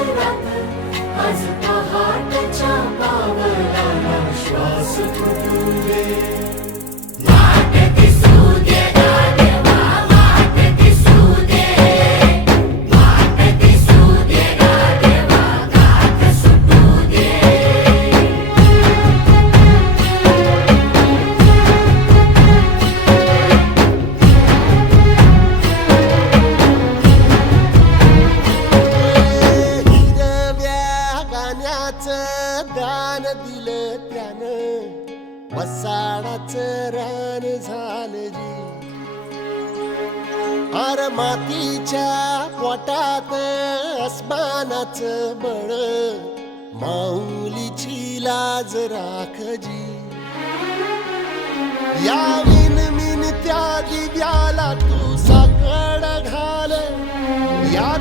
आज पहाटच्या पावलाला श्वास फुटू दे. वाट दिसू दे गाढवा, वाट दिसू दे, वाट दिसू दे गाढवा, गाठ सुटू दे. दान दिलं त्यानं, वसाडाचं रान झालं जी. अर मातीच्या पोटात अस्मानाचं बळ, माऊलीची लाज राख जी. या विनमिन त्या दिव्याला तू साकड घाल, या